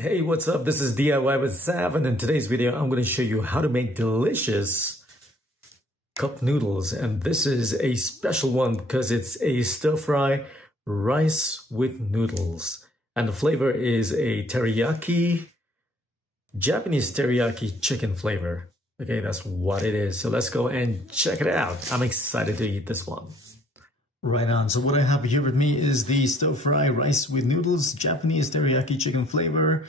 Hey, what's up? This is DIY with Sav, and in today's video, I'm going to show you how to make delicious cup noodles. And this is a special one because it's a stir-fry rice with noodles. And the flavor is a teriyaki, Japanese teriyaki chicken flavor. Okay, that's what it is. So let's go and check it out. I'm excited to eat this one. Right on. So what I have here with me is the stir-fry rice with noodles, Japanese teriyaki chicken flavor.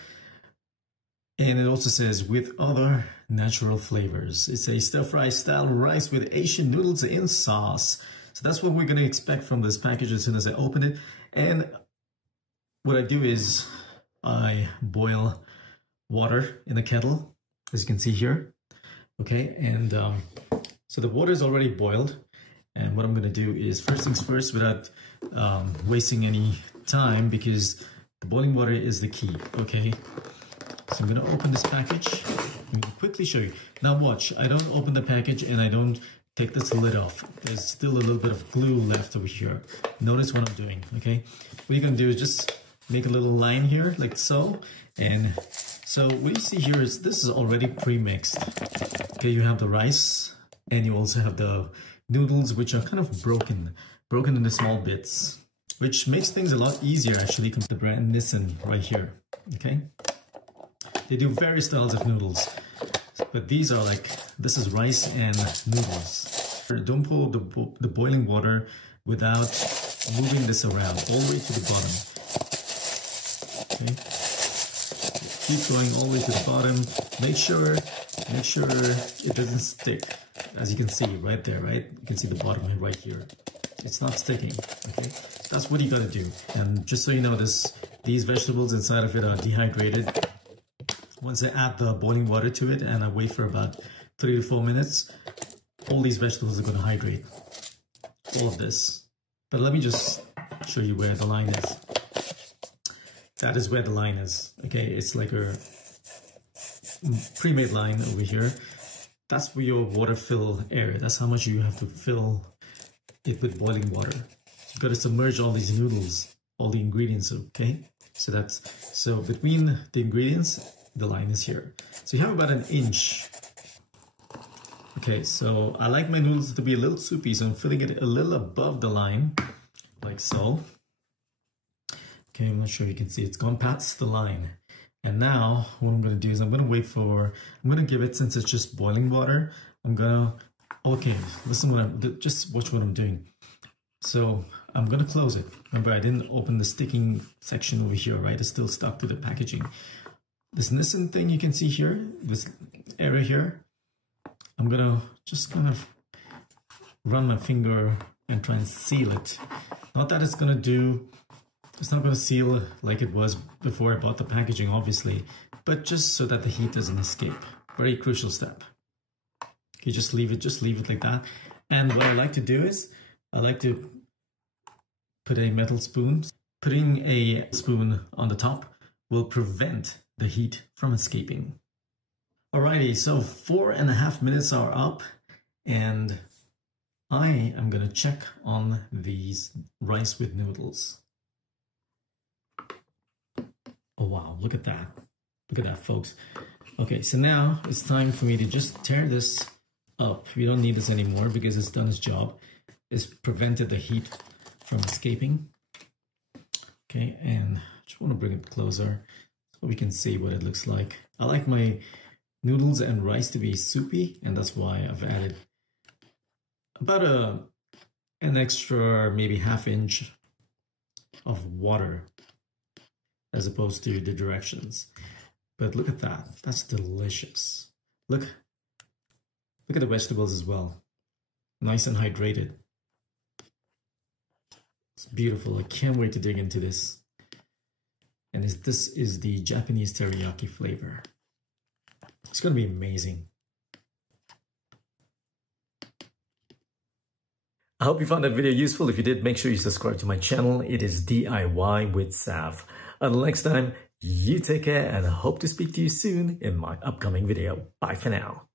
And it also says with other natural flavors. It's a stir-fry style rice with Asian noodles in sauce. So that's what we're going to expect from this package as soon as I open it. And what I do is I boil water in a kettle, as you can see here. Okay, and so the water is already boiled. And what I'm going to do is, first things first, without wasting any time, because the boiling water is the key, okay? So I'm going to open this package. I'm going to quickly show you. Now watch, I don't open the package and I don't take this lid off. There's still a little bit of glue left over here. Notice what I'm doing, okay? What you're going to do is just make a little line here, like so. And so what you see here is this is already pre-mixed. Okay, you have the rice and you also have the noodles, which are kind of broken into small bits, which makes things a lot easier actually. The brand Nissin right here, okay? They do various styles of noodles, but these are like, this is rice and noodles. Don't pour the boiling water without moving this around all the way to the bottom, okay? Keep going all the way to the bottom. Make sure it doesn't stick. As you can see right there, right? You can see the bottom right here. It's not sticking, okay? That's what you gotta do. And just so you know, these vegetables inside of it are dehydrated. Once I add the boiling water to it and I wait for about 3 to 4 minutes, all these vegetables are gonna hydrate. All of this. But let me just show you where the line is. That is where the line is, okay? It's like a pre-made line over here. That's where your water fill area. That's how much you have to fill it with boiling water. You've got to submerge all these noodles, all the ingredients, okay? So between the ingredients, the line is here. So you have about 1 inch. Okay, so I like my noodles to be a little soupy, so I'm filling it a little above the line, like so. Okay, I'm not sure you can see, it's gone past the line. And now what I'm going to do is I'm going to give it, since it's just boiling water, okay, listen just watch what I'm doing. So I'm going to close it. Remember, I didn't open the sticking section over here, right? It's still stuck to the packaging. This Nissin thing you can see here, this area here, I'm going to just kind of run my finger and try and seal it. Not that it's not going to seal like it was before I bought the packaging, obviously, but just so that the heat doesn't escape. Very crucial step. Okay, just leave it like that. And what I like to do is, I like to put a metal spoon. Putting a spoon on the top will prevent the heat from escaping. Alrighty, so 4.5 minutes are up, and I am gonna check on these rice with noodles. Oh wow, look at that. Look at that, folks. Okay, so now it's time for me to just tear this up. We don't need this anymore because it's done its job. It's prevented the heat from escaping. Okay, and I just want to bring it closer so we can see what it looks like. I like my noodles and rice to be soupy, and that's why I've added about an extra maybe 1/2 inch of water as opposed to the directions. But look at that, that's delicious. Look at the vegetables as well. Nice and hydrated. It's beautiful, I can't wait to dig into this. And this is the Japanese teriyaki flavor. It's gonna be amazing. I hope you found that video useful. If you did, make sure you subscribe to my channel. It is DIY with Sav. Until next time, you take care, and I hope to speak to you soon in my upcoming video. Bye for now.